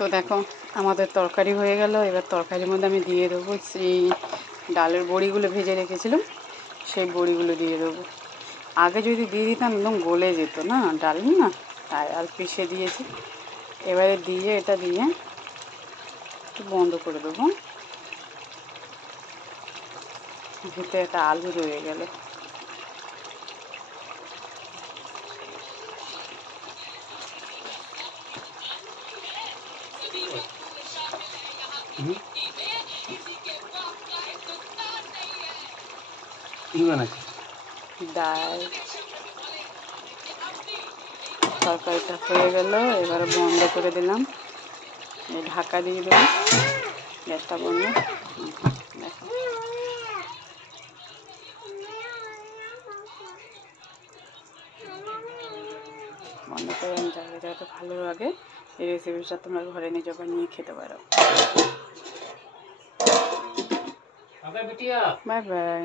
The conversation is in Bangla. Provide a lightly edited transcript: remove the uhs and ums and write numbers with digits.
তো দেখো আমাদের তরকারি হয়ে গেল। এবার তরকারির মধ্যে আমি দিয়ে দেবো সেই ডালের বড়িগুলো ভেজে রেখেছিলাম, সেই বড়িগুলো দিয়ে দেবো। আগে যদি দিয়ে দিতাম একদম গলে যেত না ডাল, না তাই আর পিষে দিয়েছি। এবারে দিয়ে এটা দিয়ে একটু বন্ধ করে দেবো। ভিতরে একটা আলু রয়ে গেল। ডাল তরকারিটা হয়ে গেল। এবারে বন্ধ করে দিলাম, ঢাকা দিয়ে দিলাম, গ্যাসটা বন্ধ। দেখো বন্ধ করে আমি জায়গাটা ভালো লাগে। এই রেসিপিটা তোমরা ঘরে নিজে বানিয়ে খেতে পারো। Bye bye.